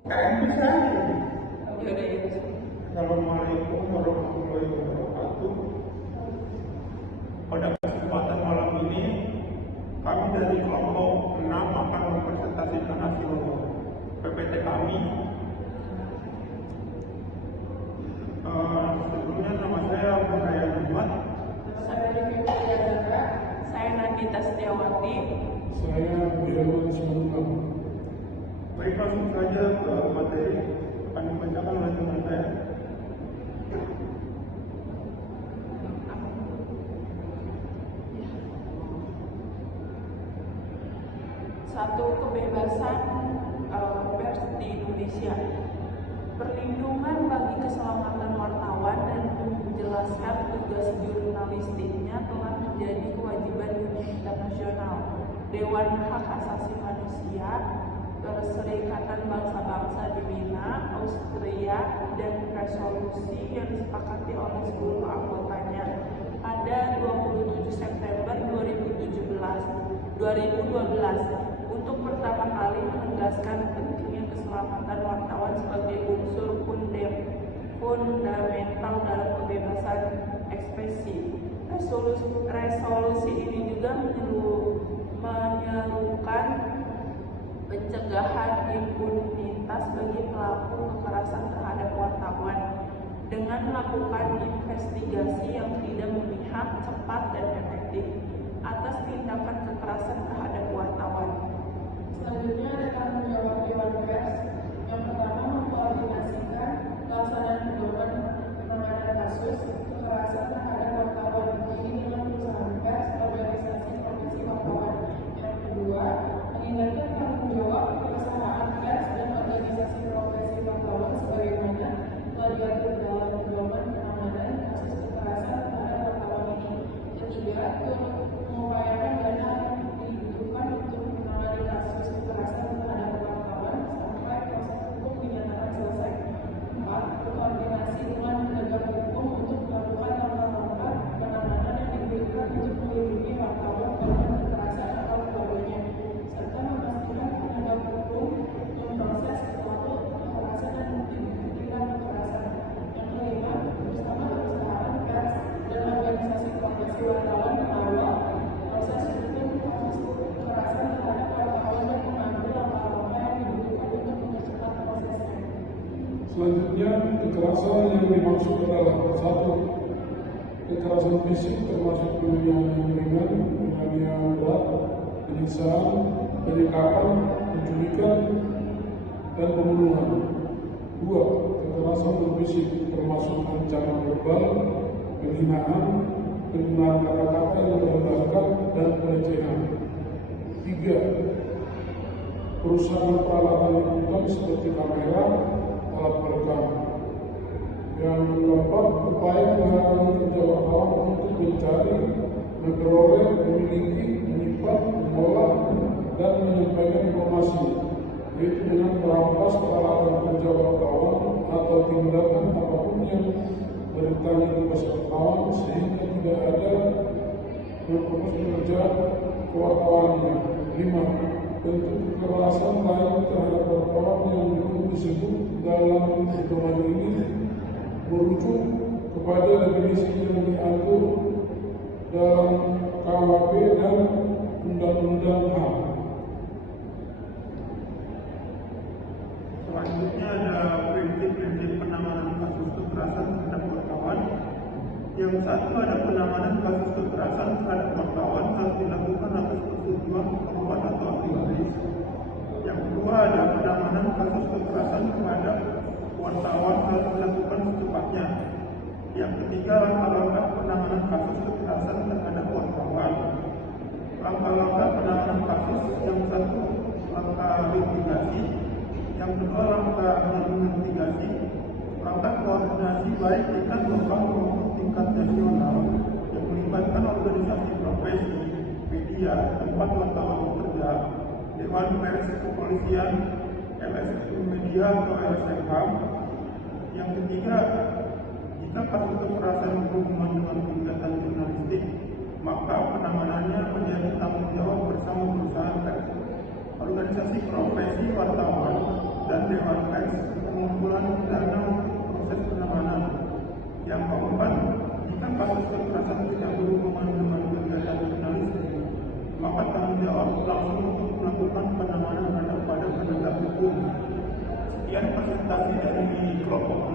Kayak bisa aja. Ya udah gitu. Assalamualaikum warahmatullahi wabarakatuh. Pada kesempatan malam ini, kami dari kelompok 6 akan mempresentasikan hasil PPT kami. Sebelumnya nama saya Budaya Ahmad. Saya Dika, saya Nandita Setiawati. Saya Birman Sumukam. Baik, langsung saja ke materi akan dibacakan oleh teman saya. Satu, kebebasan pers di Indonesia. Perlindungan bagi keselamatan wartawan dan menjelaskan tugas jurnalistiknya telah menjadi kewajiban dunia internasional. Dewan Hak Asasi Manusia, Perserikatan Bangsa-Bangsa di Wina, Austria, dan resolusi yang disepakati oleh seluruh anggotanya pada 27 September 2012 untuk pertama kali menegaskan pentingnya keselamatan wartawan sebagai unsur fundamental dalam kebebasan ekspresi. Resolusi ini juga menyerukan pencegahan impunitas bagi pelaku kekerasan terhadap wartawan dengan melakukan investigasi yang tidak memihak, cepat, dan efektif atas tindakan kekerasan terhadap wartawan. Selanjutnya ada tanggung jawab Dewan Pers. Yang pertama, mengkoordinasikan pelaksanaan pedoman penanganan kasus kekerasan terhadap wartawan ini dengan perusahaan pers, organisasi profesi wartawan. Yang kedua, mengingatkan tanggung jawab perusahaan pers dan organisasi profesi wartawan sebagaimana telah diatur dalam pedoman penanganan kasus kekerasan terhadap wartawan ini. Ketiga, mengupayakan dana yang dibutuhkan untuk menangani kasus kekerasan terhadap wartawan sampai proses hukum dinyatakan selesai. 4. Berkoordinasi dengan penegak hukum untuk melakukan langkah-langkah penanganan yang dibutuhkan untuk melindungi wartawan korban kekerasan atau keluarganya, serta memastikan penegak hukum memproses suatu kekerasan dan tindak kekerasan. Yang kelima, bersama perusahaan pers dan organisasi profesi wartawan mengawal proses hukum kekerasan terhadap wartawan dan mengambil langkah-langkah yang dibutuhkan untuk mempercepat prosesnya. Selanjutnya, kekerasan yang dimaksud adalah 1. Kekerasan fisik termasuk penganiayaan yang ringan, penganiayaan berat, penyiksaan, penyekapan, penculikan, dan pembunuhan. 2. Kekerasan berfisik termasuk ancaman verbal, penghinaan, penggunaan kata-kata yang merendahkan, dan pelecehan. 3. Perusahaan peralatan lingkungan seperti kamera, alat perekam. Yang keempat, upaya penghalangan kerja wartawan untuk mencari, memperoleh, memiliki, menyimpan, mengolah, dan menyampaikan informasi, yaitu dengan merampas peralatan kerja wartawan atau tindakan apapun yang beritangi tugas wartawan sehingga tidak ada berfokus kerja kewartawannya. 5. Bentuk kekerasan lain terhadap wartawan yang belum disebut dalam pedoman ini merujuk kepada definisi yang diatur dalam KUHP dan Undang-Undang HAM. Selanjutnya ada prinsip-prinsip penanganan kasus kekerasan terhadap wartawan. Yang satu, ada penanganan kasus kekerasan terhadap wartawan harus dilakukan atas persetujuan korban atau aktivis. Yang kedua, ada penanganan kasus kekerasan terhadap wartawan harus dilakukan secepatnya. Yang ketiga, langkah-langkah penanganan kasus kekerasan terhadap wartawan. Langkah-langkah penanganan kasus, yang satu, langkah litigasi. Yang kedua, langkah mitigasi. Langkah koordinasi baik tingkat lokal maupun tingkat nasional yang melibatkan organisasi profesi, media, tempat wartawan bekerja, Dewan Pers Kepolisian, LSM Media atau LSM. Yang ketiga, jika kasus kekerasan berhubungan dengan kegiatan jurnalistik, maka penanganannya menjadi tanggung jawab bersama perusahaan pers, organisasi profesi wartawan, dan Dewan Pers pengumpulan dana untuk proses penanganan. Yang keempat, jika kasus kekerasan tidak berhubungan dengan kegiatan jurnalistik, maka tanggung jawab langsung untuk melakukan penanganan pada penegak hukum. Sekian presentasi dari kelompok